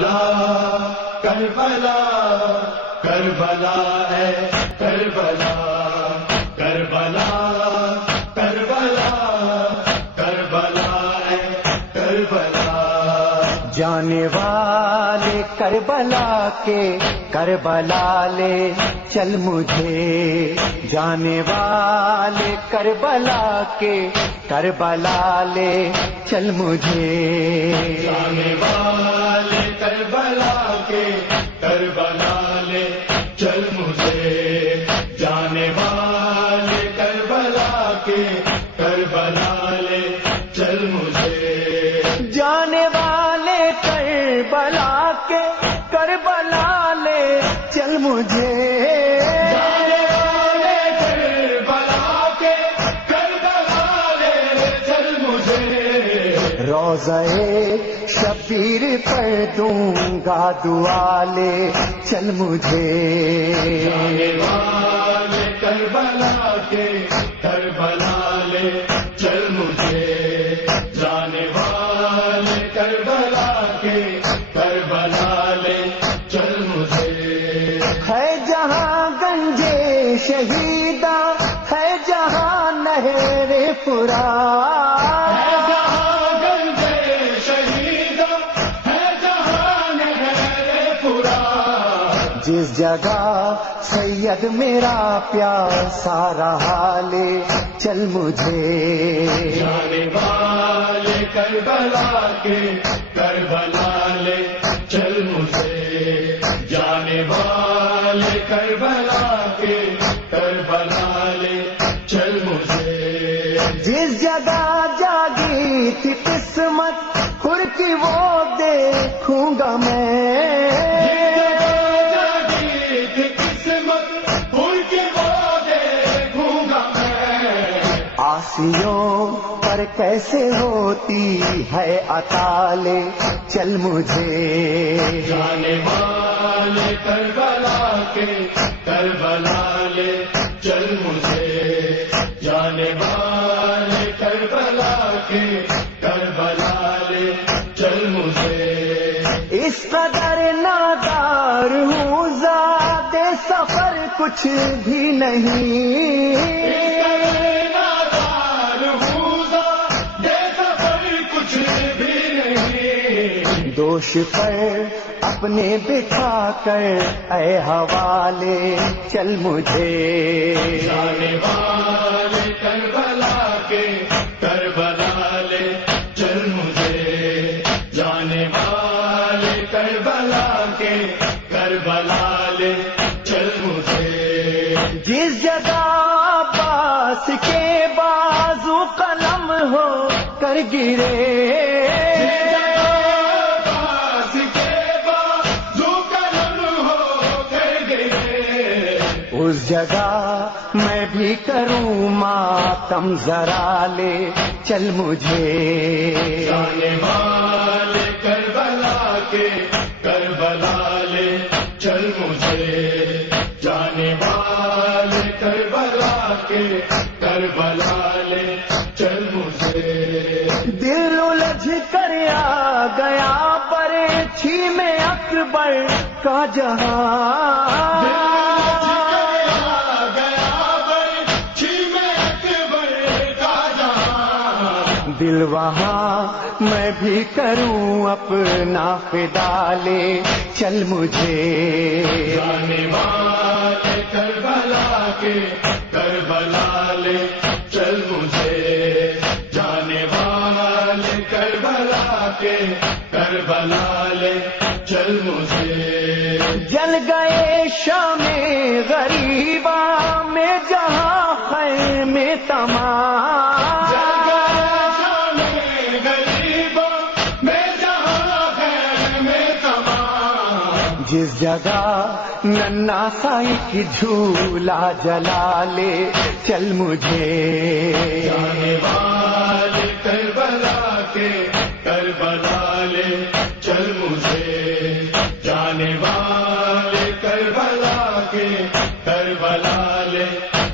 کربلا کربلا کربلا ہے کربلا کربلا کربلا کربلا ہے کربلا جانے والے کربلا کے کربلا لے چل مجھے، جانے والے کربلا کے کربلا لے چل مجھے، جانے والے کربلا کے کربلا لے چل مجھے، جانے والے کربلا کے کربلا لے چل مجھے، جانے والے کربلا کے کربلا لے چل مجھے، جانے والے کربلا کے کربلا لے چل مجھے، روضہ شبیر پر دوں گا دعا لے چل مجھے، جانے والے کربلا کے کربلا لے چل مجھے، جانے والے کربلا کے کربلا لے چل مجھے، ہے جہاں گنجے شہیدہ، ہے جہاں نہر فرات، ہے جہاں گنجے شہیدہ، ہے جہاں نہر فرات، جس جگہ سید میرا پیاسا رہا لے چل مجھے، جانے والے کربلا کے کربلا لے چل مجھے، جانے والے کربلا کے کربلا لے چل مجھے، جس جگہ جاگی تھی قسمت خور کی وہ دیکھوں گا میں، جاگی تھی قسمت ان کی وہ دیکھوں گا میں، آسیوں پر کیسے ہوتی ہے عطا لے چل مجھے، جانے والے کربلا کے کربلا لے چل مجھے، جانے والے کربلا کے کربلا لے چل مجھے، اس قدر نادار ہوں ذات سفر کچھ بھی نہیں، نادار ہوں ذات سفر کچھ بھی نہیں، دوش پر اپنے بٹھا کر اے حوالے چل مجھے، جانے والے کربلا کے کربلا لے چل مجھے، جانے والے کربلا کے کربلا لے چل مجھے، جس جگہ عباس کے بازو قلم ہو کر گرے، عباس کے بازو قلم ہو کر گرے، اس جگہ میں بھی کروں ماتم ذرا لے چل مجھے، جانے والے کربلا کے کربلا لے چل مجھے، جانے والے کربلا کے کربلا لے چل مجھے، دل الجھ کر آ گیا پر تھی میں اکبر کا جہاں، دل وہاں میں بھی کروں اپنا فدا لے چل مجھے، جانے والے کربلا کے کربلا لے چل مجھے، جانے والے کربلا کے کربلا لے چل مجھے، جل گئے شام غریبا میں جہاں خیمے تمام، جس جگہ ننا سائی کی جھولا جلا لے چل مجھے، جانے والے کربلا کے کربلا لے چل مجھے، جانے والے کربلا کے کربلا لے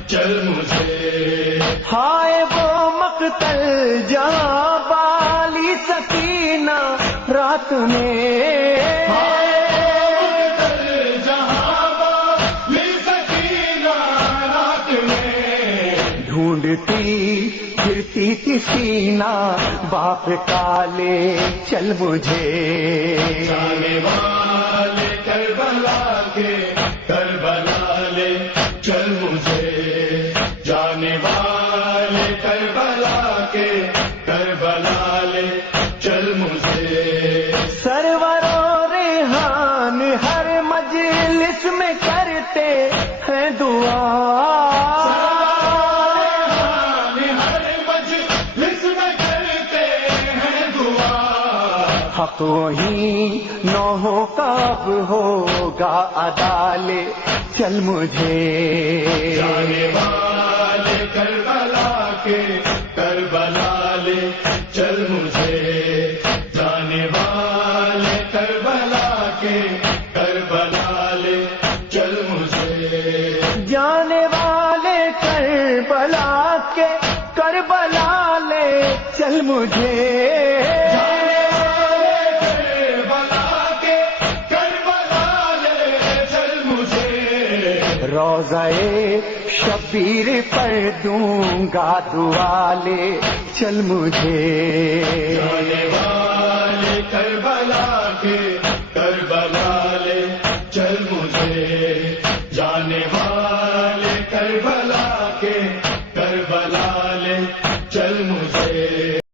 چل مجھے، ہائے وہ مقتل جہاں بالی سکینہ رات میں، ڈھونڈتی پھرتی تھی سینہ باپ کا، لے چل مجھے جانے والے کربلا کے کربلا لے چل مجھے، جانے والے کربلا کے کربلا لے چل مجھے، سرور و ریحان ہر مجلس میں کرتے ہیں دعا، حق وہی نوحوں کا اب ہوگا ادا، لے چل مجھے جانے والے کربلا کے کربلا لے چل مجھے، جانے والے کربلا کے کربلا لے چل مجھے، جانے والے کربلا کے کربلا لے چل مجھے، روضہ شبیر پر دوں گا دعا، لے چل مجھے جانے